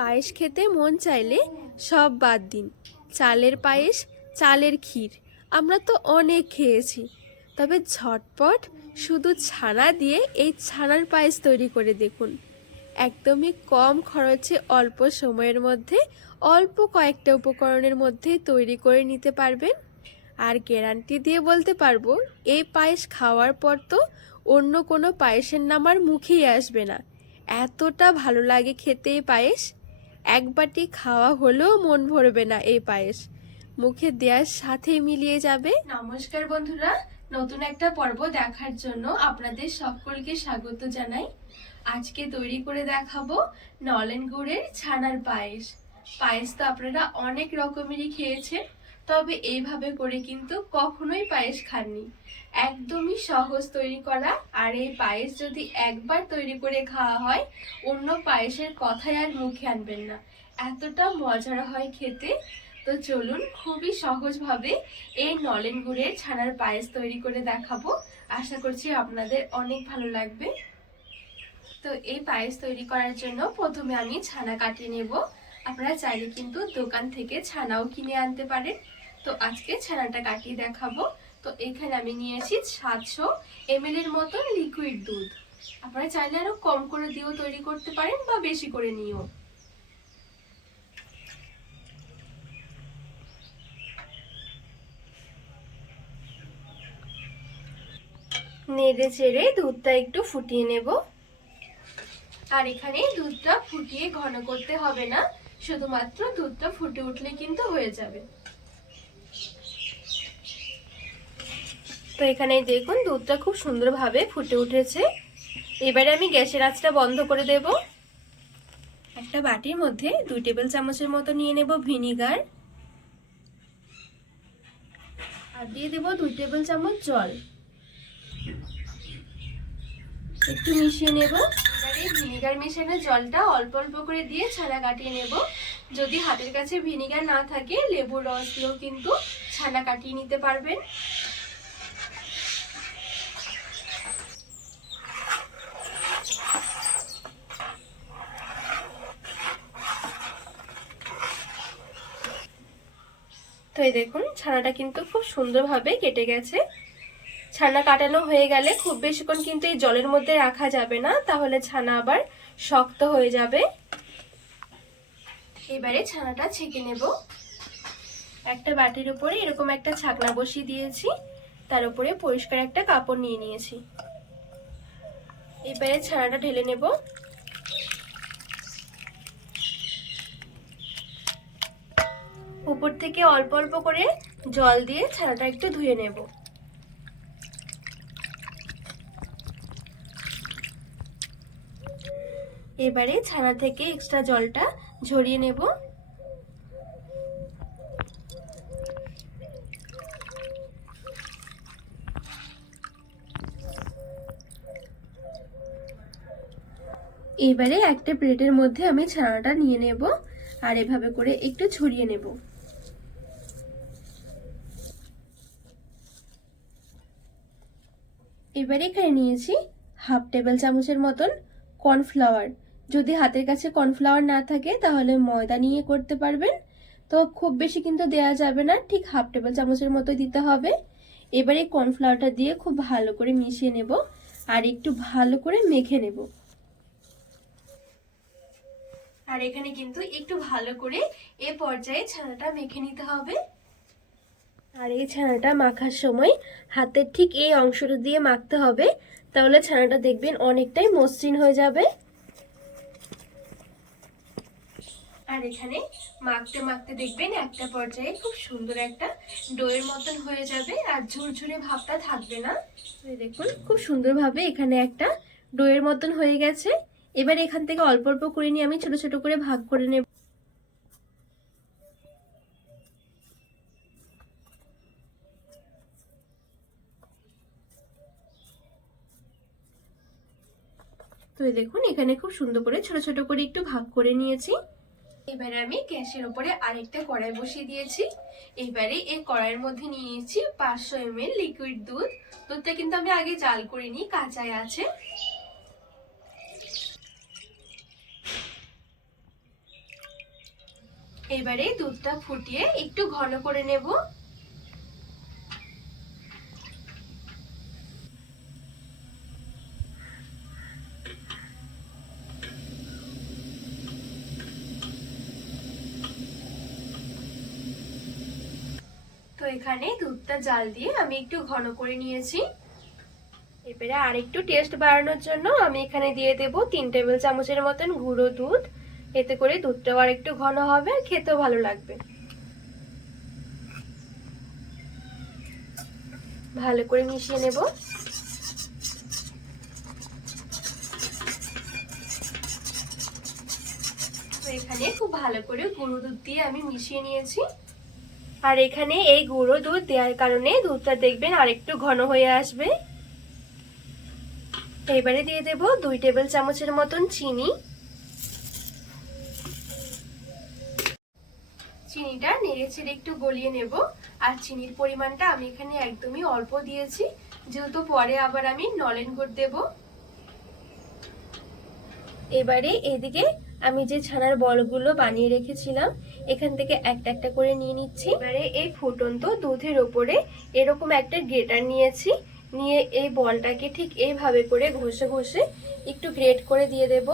পায়েস খেতে মন চাইলে সব বাদ দিন। চালের পায়েস, চালের ক্ষীর, আমরা তো অনেক খেয়েছি। তবে ঝটপট শুধু ছানা দিয়ে এই ছানার পায়েস তৈরি করে দেখুন। একদমই কম খরচে অল্প সময়ের মধ্যে অল্প কয়েকটা উপকরণের মধ্যে তৈরি করে নিতে পারবেন। আর গ্যারান্টি দিয়ে বলতে পারব, এই পায়েস খাওয়ার পর তো অন্য কোনো পায়েসের নাম আর মুখেই আসবে না। এতটা ভালো লাগে খেতে এই পায়েস। এক বাটি খাওয়া হলেও মন ভরবে না এই পায়েস। মুখে দেওয়ার সাথে মিলিয়ে যাবে। নমস্কার বন্ধুরা, নতুন একটা পর্ব দেখার জন্য আপনাদের সকলকে স্বাগত জানাই। আজকে তৈরি করে দেখাবো নলেন গুড়ের ছানার পায়েস। পায়েস তো আপনারা অনেক রকমেরই খেয়েছেন, তবে এইভাবে করে কিন্তু কখনোই পায়েস খাননি। একদমই সহজ তৈরি করা। আর এই পায়েস যদি একবার তৈরি করে খাওয়া হয়, অন্য পায়েসের কথাই আর মুখে আনবেন না। এতটা মজার হয় খেতে। তো চলুন, খুবই সহজভাবে এই নলেন গুড়ের ছানার পায়েস তৈরি করে দেখাবো। আশা করছি আপনাদের অনেক ভালো লাগবে। তো এই পায়েস তৈরি করার জন্য প্রথমে আমি ছানা কাটিয়ে নেব। আপনারা চাইলে কিন্তু দোকান থেকে ছানাও কিনে আনতে পারেন। তো আজকে ছানাটা কাটিয়ে দেখাবো। তো এখানে আমি নিয়ে নিয়েছি সাতশো এমএল এর মতন লিকুইড দুধ। আপনারা চাইলে আরও কম করে দিয়েও তৈরি করতে পারেন বা বেশি করে নিও নেড়ে চেড়ে দুধটা একটু ফুটিয়ে নেব। আর এখানে দুধটা ফুটিয়ে ঘন করতে হবে না, শুধুমাত্র দুধটা ফুটে উঠলে কিন্তু হয়ে যাবে। তো এখানে দেখুন, দুধটা খুব সুন্দরভাবে ফুটে উঠেছে। এবারে আমি গ্যাসের আঁচটা বন্ধ করে দেব। একটা বাটির মধ্যে দুই টেবিল চামচের মতো নিয়ে নেব ভিনিগার। আর দিয়ে দেব দুই টেবিল চামচ জল। একটু মিশিয়ে নেব। এবারে ভিনিগার মেশানো জলটা অল্প অল্প করে দিয়ে ছানা কাটিয়ে নেব। যদি হাতের কাছে ভিনিগার না থাকে, লেবুর রস দিয়েও কিন্তু ছানা কাটিয়ে নিতে পারবেন। এই দেখুন, ছানাটা কিন্তু খুব সুন্দরভাবে কেটে গেছে। ছানা কাটানো হয়ে গেলে খুব বেশিক্ষণ কিন্তু এই জলের মধ্যে রাখা যাবে না, তাহলে ছানা আবার শক্ত হয়ে যাবে। এবারে ছানাটা ছেঁকে নেব। একটা বাটির উপরে এরকম একটা ছাকনা বসিয়ে দিয়েছি, তার উপরে পরিষ্কার একটা কাপড় নিয়ে নিয়েছি। এবারে ছানাটা ঢেলে নেব। উপর থেকে অল্প অল্প করে জল দিয়ে ছানাটা একটু ধুয়ে নেব। এবারে ছানা থেকে এক্সট্রা জলটা ঝরিয়ে নেব। এবারে একটা প্লেটের মধ্যে আমি ছানাটা নিয়ে নেব আর এভাবে করে একটু ছড়িয়ে নেব। এবারে এখানে নিয়েছি হাফ টেবিল চামচের মতন কর্নফ্লাওয়ার। যদি হাতের কাছে কর্নফ্লাওয়ার না থাকে, তাহলে ময়দা নিয়ে করতে পারবেন। তো খুব বেশি কিন্তু দেওয়া যাবে না, ঠিক হাফ টেবিল চামচের মতোই দিতে হবে। এবারে কর্নফ্লাওয়ারটা দিয়ে খুব ভালো করে মিশিয়ে নেব আর একটু ভালো করে মেখে নেব। আর এখানে কিন্তু একটু ভালো করে এ পর্যায়ে ছানাটা মেখে নিতে হবে। আর এই ছানাটা মাখার সময় হাতের ঠিক এই অংশটা দিয়ে মাখতে হবে। তাহলে ছানাটা দেখবেন অনেকটাই মসৃণ হয়ে যাবে। আর এখানে মাখতে মাখতে দেখবেন একটা পর্যায়ে খুব সুন্দর একটা ডোয়ের মতন হয়ে যাবে আর ঝুরঝুরে ভাবটা থাকবে না। দেখুন, খুব সুন্দরভাবে এখানে একটা ডোয়ের মতন হয়ে গেছে। এবার এখান থেকে অল্প অল্প করে নিয়ে আমি ছোট ছোট করে ভাগ করে নেব। তো দেখুন, এখানে খুব সুন্দর করে ছোট ছোট করে একটু ভাগ করে নিয়েছি। এবারে আমি গ্যাসের উপরে আরেকটা কড়াই বসিয়ে দিয়েছি। এবারে এই কড়াইয়ের মধ্যে নিয়ে নিয়েছি পাঁচশো এম লিকুইড দুধ। দুধটা কিন্তু আমি আগে জাল করিনি কাঁচায় আছে। এবারে দুধটা ফুটিয়ে একটু ঘন করে নেব। এখানে দুধটা জাল দিয়ে আমি একটু ঘন করে নিয়েছি। এবারে আর একটু টেস্ট বাড়ানোর জন্য আমি এখানে দিয়ে দেব তিন টেবিল চামচের মতন গুঁড়ো দুধ। এতে করে দুধটাও আর একটু ঘন হবে আর খেতেও ভালো লাগবে। ভালো করে মিশিয়ে নেব। এখানে খুব ভালো করে গুঁড়ো দুধ দিয়ে আমি মিশিয়ে নিয়েছি। আর এখানে এই গুঁড়ো দুধ দেওয়ার কারণে দুধটা দেখবেন আর একটু ঘন হয়ে আসবে। এবারে দিয়ে দেব দুই টেবিল চামচের মতন চিনি। চিনিটা নেড়ে ছেড়ে একটু গলিয়ে নেব। আর চিনির পরিমাণটা আমি এখানে একদমই অল্প দিয়েছি। যেহেতু পরে আবার আমি নলেন গুড় দেব। এবারে এদিকে আমি যে ছানার বলগুলো বানিয়ে রেখেছিলাম, এখান থেকে একটা একটা করে নিয়ে নিচ্ছি। এবারে এই ফুটন্ত দুধের ওপরে এরকম একটা গ্রেটার নিয়েছি। নিয়ে এই বলটাকে ঠিক এইভাবে করে ঘষে ঘষে একটু গ্রেট করে দিয়ে দেব।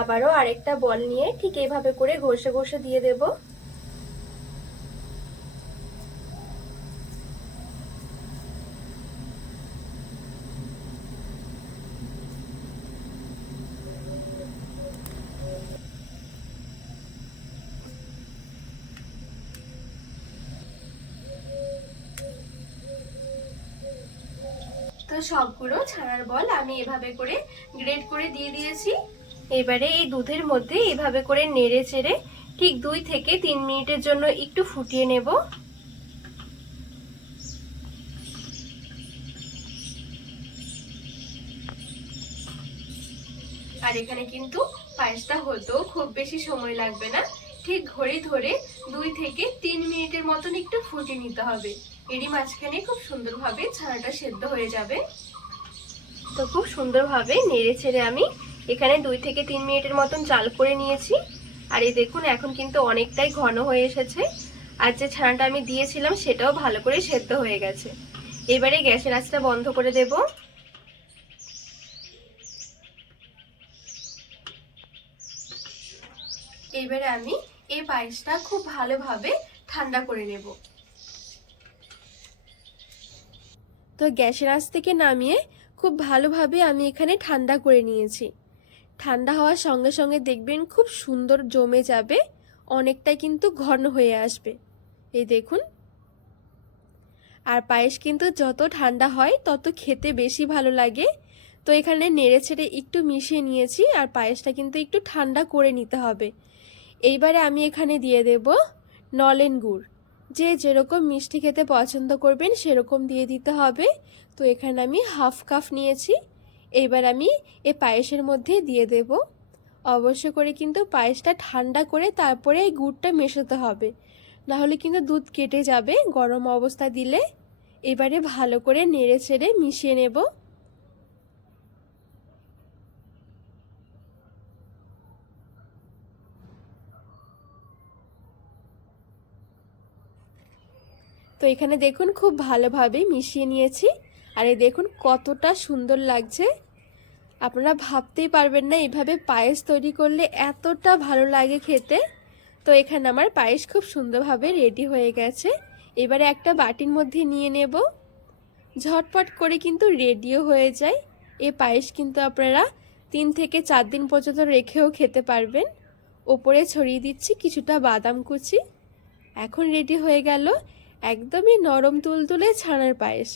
আবারও আরেকটা বল নিয়ে ঠিক এইভাবে করে ঘষে ঘষে দিয়ে দেবো। সবগুলো ছানার বল আমি এভাবে করে গ্রেড করে দিয়ে দিয়েছি। এবারে এই দুধের মধ্যে এভাবে করে নেড়ে চেড়ে ঠিক দুই থেকে তিন মিনিটের জন্য একটু ফুটিয়ে নেব। আর এখানে কিন্তু পায়েসটা হতেও খুব বেশি সময় লাগবে না। ঠিক ঘড়ি ধরে দুই থেকে তিন মিনিটের মতন একটু ফুটিয়ে নিতে হবে। এরই মাঝখানে খুব সুন্দরভাবে ছানাটা সেদ্ধ হয়ে যাবে। তো খুব সুন্দরভাবে নেড়ে ছেড়ে আমি এখানে দুই থেকে তিন মিনিটের মতন জাল করে নিয়েছি। আর এই দেখুন, এখন কিন্তু অনেকটাই ঘন হয়ে এসেছে। আর যে ছানাটা আমি দিয়েছিলাম, সেটাও ভালো করে সেদ্ধ হয়ে গেছে। এবারে গ্যাসের আঁচটা বন্ধ করে দেব। এবারে আমি এই পায়েসটা খুব ভালোভাবে ঠান্ডা করে নেব। তো গ্যাসের আঁচ থেকে নামিয়ে খুব ভালোভাবে আমি এখানে ঠান্ডা করে নিয়েছি। ঠান্ডা হওয়ার সঙ্গে সঙ্গে দেখবেন খুব সুন্দর জমে যাবে, অনেকটাই কিন্তু ঘন হয়ে আসবে। এই দেখুন। আর পায়েস কিন্তু যত ঠান্ডা হয়, তত খেতে বেশি ভালো লাগে। তো এখানে নেড়ে ছেড়ে একটু মিশিয়ে নিয়েছি, আর পায়েসটা কিন্তু একটু ঠান্ডা করে নিতে হবে। এইবারে আমি এখানে দিয়ে দেব নলেন গুড়। যে যেরকম মিষ্টি খেতে পছন্দ করবেন, সেরকম দিয়ে দিতে হবে। তো এখানে আমি হাফ কাপ নিয়েছি। এইবার আমি এ পায়েসের মধ্যে দিয়ে দেব। অবশ্য করে কিন্তু পায়েসটা ঠান্ডা করে তারপরে এই গুড়টা মেশাতে হবে। নাহলে কিন্তু দুধ কেটে যাবে গরম অবস্থা দিলে। এবারে ভালো করে নেড়ে ছেড়ে মিশিয়ে নেব। তো এখানে দেখুন খুব ভালোভাবে মিশিয়ে নিয়েছি। আর এই দেখুন, কতটা সুন্দর লাগছে। আপনারা ভাবতেই পারবেন না, এইভাবে পায়েস তৈরি করলে এতটা ভালো লাগে খেতে। তো এখানে আমার পায়েস খুব সুন্দরভাবে রেডি হয়ে গেছে। এবারে একটা বাটির মধ্যে নিয়ে নেব। ঝটপট করে কিন্তু রেডিও হয়ে যায়। এ পায়েস কিন্তু আপনারা তিন থেকে চার দিন পর্যন্ত রেখেও খেতে পারবেন। ওপরে ছড়িয়ে দিচ্ছি কিছুটা বাদাম কুচি। এখন রেডি হয়ে গেল একদমই নরম তুলতুলে ছানার পায়েস।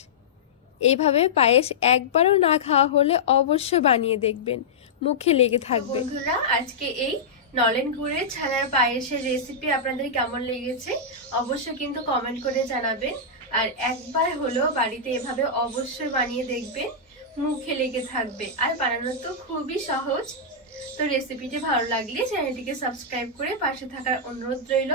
এইভাবে পায়েস একবারও না খাওয়া হলে অবশ্যই বানিয়ে দেখবেন। মুখে লেগে থাকবে। বন্ধুরা আজকে এই নলেন গুড়ের ছানার পায়েসের রেসিপি আপনাদের কেমন লেগেছে অবশ্যই কিন্তু কমেন্ট করে জানাবেন। আর একবার হলেও বাড়িতে এভাবে অবশ্যই বানিয়ে দেখবেন মুখে লেগে থাকবে। আর বানানো তো খুবই সহজ। তো রেসিপিটি ভালো লাগলে চ্যানেলটিকে সাবস্ক্রাইব করে পাশে থাকার অনুরোধ রইল।